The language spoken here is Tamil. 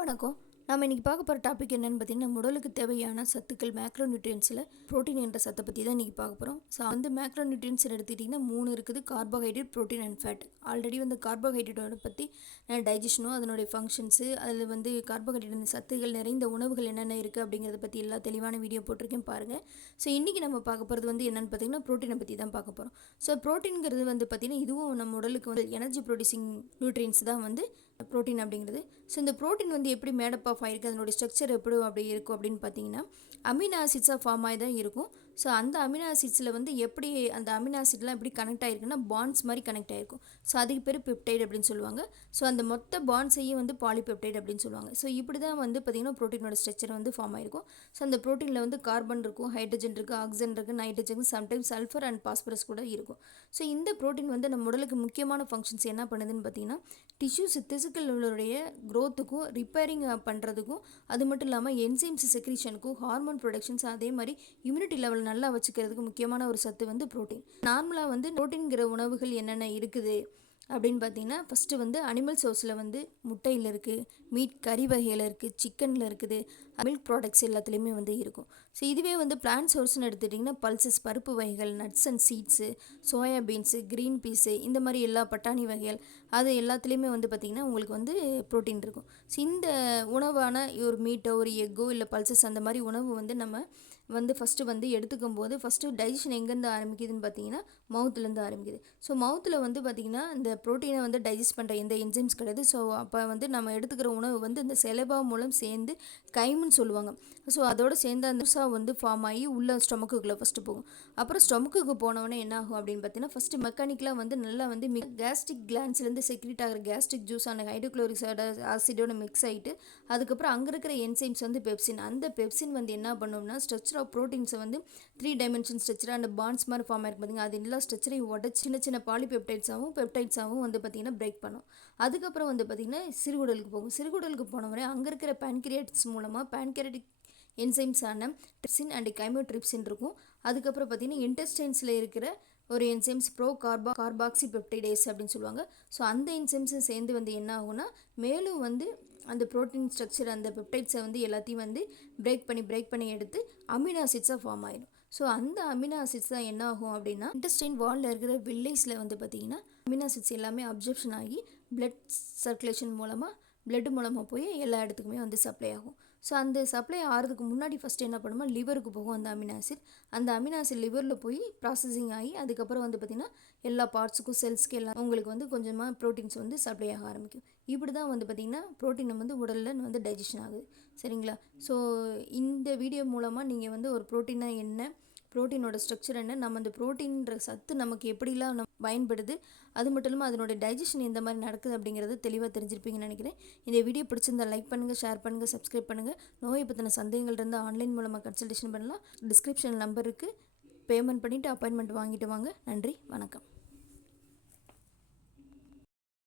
வணக்கம். நாம் இன்றைக்கி பார்க்க போகிற டாபிக் என்னென்னு பார்த்தீங்கன்னா, நம்ம உடலுக்கு தேவையான சத்துக்கள் மேக்ரோநியூட்ரியன்ஸில் ப்ரோட்டீன் என்ற சத்தை பற்றி தான் இன்றைக்கி பார்க்க போகிறோம். ஸோ மேக்ரோநியூட்ரியன்ஸ் எடுத்துக்கிட்டிங்கன்னா 3 இருக்குது: carbohydrate, protein and fat. Already கார்போஹைட்ரேட்டோட பற்றி டைஜஷனும் அதனுடைய ஃபங்க்ஷன்ஸு, அதில் கார்போஹைட்ரேட் அந்த சத்துக்கள் நிறைந்த உணவுகள் என்னென்ன இருக்குது அப்படிங்கிறத பற்றி எல்லா தெளிவான வீடியோ போட்டிருக்கேன் பாருங்கள். ஸோ இன்றைக்கி நம்ம பார்க்க போகிறது என்னென்னு பார்த்தீங்கன்னா, ப்ரோட்டீனை பற்றி தான் பார்க்க போகிறோம். ஸோ ப்ரோட்டீன்கிறது பார்த்திங்கன்னா இதுவும் நம்ம உடலுக்கு எனர்ஜி ப்ரொடியூசிங் நியூட்ரியன்ஸ் தான் ப்ரோட்டீன் அப்படிங்கிறது. ஸோ இந்த ப்ரோட்டீன் எப்படி மேடப் ஆஃப் ஆகிருக்கு, அதனுடைய ஸ்ட்ரக்சர் எப்படி அப்படி இருக்கும் அப்படின்னு பார்த்தீங்கன்னா, அமினோ ஆசிட்ஸாக ஃபார்ம் ஆகி தான் இருக்கும். ஸோ அந்த அமினோ ஆசிட்ஸில் எப்படி அந்த அமினோ ஆசிட்லாம் எப்படி கனெக்ட் ஆகிருக்குன்னா பாண்ட்ஸ் மாதிரி கனெக்ட் ஆகிருக்கும். ஸோ அதுக்கு பேர் பெப்டைட் அப்படின்னு சொல்லுவாங்க. ஸோ அந்த மொத்த பாண்ட்ஸையும் பாலிபெப்டைட் அப்படின்னு சொல்லுவாங்க. ஸோ இப்படி தான் பார்த்திங்கன்னா ப்ரோட்டீனோட ஸ்ட்ரக்சர் ஃபார்ம் ஆகிருக்கும். ஸோ அந்த ப்ரோட்டீனில் கார்பன் இருக்கும், ஹைட்ரஜன் இருக்குது, ஆக்சிஜன் இருக்குது, nitrogen, sometimes sulphur and phosphorus கூட இருக்கும். ஸோ இந்த ப்ரோட்டீன் நம்ம உடலுக்கு முக்கியமான ஃபங்க்ஷன்ஸ் என்ன பண்ணுதுன்னு பார்த்தீங்கன்னா, டிஷ்யூஸ் திசுக்களுடைய க்ரோத்துக்கும் ரிப்பேரிங் பண்ணுறதுக்கும், அது மட்டும் இல்லாமல் என்சைம்ஸ் செக்ரீஷனுக்கும், ஹார்மோன் ப்ரொடக்ஷன்ஸ், அதே மாதிரி இம்யூனிட்டி லெவல் நல்லா வச்சுக்கிறதுக்கு முக்கியமான ஒரு சத்து ப்ரோட்டீன். நார்மலாக ப்ரோட்டீன்கிற உணவுகள் என்னென்ன இருக்குது அப்படின்னு பார்த்தீங்கன்னா, ஃபஸ்ட்டு அனிமல் சோர்ஸில் முட்டையில் இருக்குது, மீட் கறி வகையில் இருக்குது, சிக்கனில் இருக்குது, மில்க் ப்ராடக்ட்ஸ் எல்லாத்துலேயுமே இருக்கும். ஸோ இதுவே பிளான்ட் சோர்ஸ்னு எடுத்துட்டிங்கன்னா பல்சஸ், பருப்பு வகைகள், nuts and seeds, soya beans, green peas, இந்த மாதிரி எல்லா பட்டாணி வகைகள், அது எல்லாத்துலேயுமே பார்த்திங்கன்னா உங்களுக்கு ப்ரோட்டீன் இருக்கும். ஸோ இந்த உணவான ஒரு மீட்டோ ஒரு எக்கோ இல்லை பல்சஸ் அந்த மாதிரி உணவு நம்ம ஃபஸ்ட்டு எடுத்துக்கும் போது ஃபஸ்ட்டு டைஜஷன் எங்கேருந்து ஆரம்பிக்குதுன்னு பார்த்தீங்கன்னா மவுத்துலேருந்து ஆரம்பிக்குது. ஸோ மவுத்தில் பார்த்திங்கன்னா இந்த ப்ரோட்டீனை டைஜஸ்ட் பண்ணுற எந்த என்சைம்ஸ் கிடையாது. ஸோ அப்போ நம்ம எடுத்துக்கிற உணவு இந்த செலபா மூலம் சேர்ந்து கைம்னு சொல்லுவாங்க. ஸோ அதோடு சேர்ந்து அந்த ஃபார்ம் ஆகி உள்ள ஸ்டொமக்குள்ளே ஃபஸ்ட்டு போகும். அப்புறம் ஸ்டொமக்குக்கு போனவொடனே என்ன ஆகும் அப்படின்னு பார்த்தீங்கன்னா, ஃபஸ்ட்டு மெக்கானிக்கலாக நல்லா கேஸ்ட்ரிக் கிளான்ஸ்லேருந்து செக்ரீட் ஆகிற கேஸ்ட்ரிக் ஜூஸான ஹைட்ரோக்ளோரிக் ஆசிடோட மிக்ஸ் ஆகிட்டு, அதுக்கப்புறம் அங்கே இருக்கிற என்சைம்ஸ் பெப்சின், அந்த பெப்சின் என்ன பண்ணோம்னா ஸ்ட்ரக்சர் ஆஃப் ப்ரோட்டீன்ஸை 3 டைமென்ஷன் ஸ்ட்ரக்சர் அந்த பாண்ட்ஸ் மாதிரி ஃபார்ம் ஆகிருக்கு பார்த்திங்கன்னா, அது எல்லா ஸ்ட்ரக்சரையும் உடச்சி சின்ன சின்ன பாலிபெப்டைட்ஸாகவும் பெப்டைட்ஸாகவும் பார்த்திங்கன்னா பிரேக் பண்ணும். அதுக்கப்புறம் பார்த்திங்கன்னா சிறுகுடலுக்கு போகும். சிறுகுடலுக்கு போனவரை அங்கே இருக்கிற பேன்கிரியாட்ஸ் மூலமாக பேன்கிரியாட்டிக் என்சைம்ஸான ட்ரிப்சின் அண்ட் கைமோட்ரிப்சின் இருக்கும். அதுக்கப்புறம் பார்த்திங்கன்னா இன்டெஸ்டைன்ஸில் இருக்கிற ஒரு என்சைம்ஸ் கார்பாக்சி பெப்டைடேஸ் அப்படின்னு சொல்லுவாங்க. ஸோ அந்த என்சைம்ஸும் சேர்ந்து என்ன ஆகும்னா மேலும் அந்த ப்ரோட்டீன் ஸ்ட்ரக்சர் அந்த பெப்டைட்ஸை எல்லாத்தையும் பிரேக் பண்ணி எடுத்து அமினோ ஆசிட்ஸாக ஃபார்ம் ஆயிடும். ஸோ அந்த அமினோ ஆசிட்ஸ் தான் என்ன ஆகும் அப்படின்னா, இன்டெஸ்டைன் வாலில் இருக்கிற வில்லைஸில் பார்த்திங்கன்னா அமினோ ஆசிட்ஸ் எல்லாமே அப்சர்ப்ஷன் ஆகி பிளட் சர்க்குலேஷன் மூலமாக போய் எல்லா இடத்துக்குமே சப்ளை ஆகும். ஸோ அந்த சப்ளை ஆகிறதுக்கு முன்னாடி ஃபஸ்ட்டு என்ன பண்ணுமோ லிவருக்கு போகும் அந்த அமினோ ஆசிட். அந்த அமினோ ஆசிட் லிவரில் போய் ப்ராசஸிங் ஆகி அதுக்கப்புறம் பார்த்திங்கன்னா எல்லா பார்ட்ஸுக்கும் செல்ஸ்க்கு எல்லாம் உங்களுக்கு கொஞ்சமாக ப்ரோட்டீன்ஸ் சப்ளை ஆக ஆரம்பிக்கும். இப்படி தான் பார்த்திங்கன்னா ப்ரோட்டீன் உடலில் டைஜஷன் ஆகுது. சரிங்களா? ஸோ இந்த வீடியோ மூலமாக நீங்கள் ஒரு ப்ரோட்டீனா என்ன, ப்ரோட்டீனோட ஸ்ட்ரக்சர் என்ன, நம்ம அந்த ப்ரோட்டீன்ற சத்து நமக்கு எப்படிலாம் பயன்படுது, அது மட்டும் இல்லாமல் அதனுடைய டைஜஷன் எந்த மாதிரி நடக்குது அப்படிங்கிறது தெளிவாக தெரிஞ்சிருப்பீங்கன்னு நினைக்கிறேன். இந்த வீடியோ பிடிச்சிருந்தா லைக் பண்ணுங்கள், ஷேர் பண்ணுங்கள், சப்ஸ்கிரைப் பண்ணுங்கள். நோயை பற்றின சந்தேகங்கள் இருந்தால் ஆன்லைன் மூலமாக கன்சல்டேஷன் பண்ணலாம். டிஸ்கிரிப்ஷன் நம்பர் இருக்குது, பேமெண்ட் பண்ணிவிட்டு அப்பாயின்மெண்ட் வாங்கிட்டு வாங்க. நன்றி, வணக்கம்.